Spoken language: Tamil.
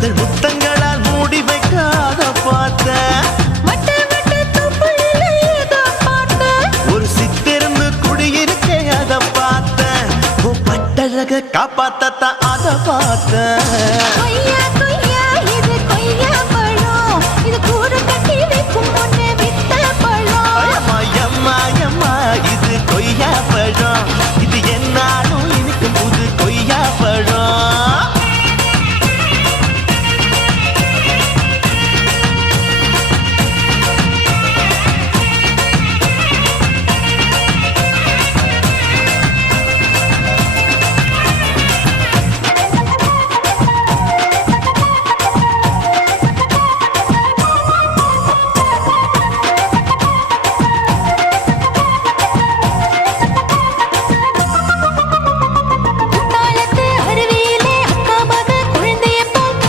இதழ் முத்தங்களால் மூடி வைக்காத பார்த்தேன். ஒரு சித்திருந்து குடியிருக்கே அத பார்த்தேன். பட்டழக காப்பாத்த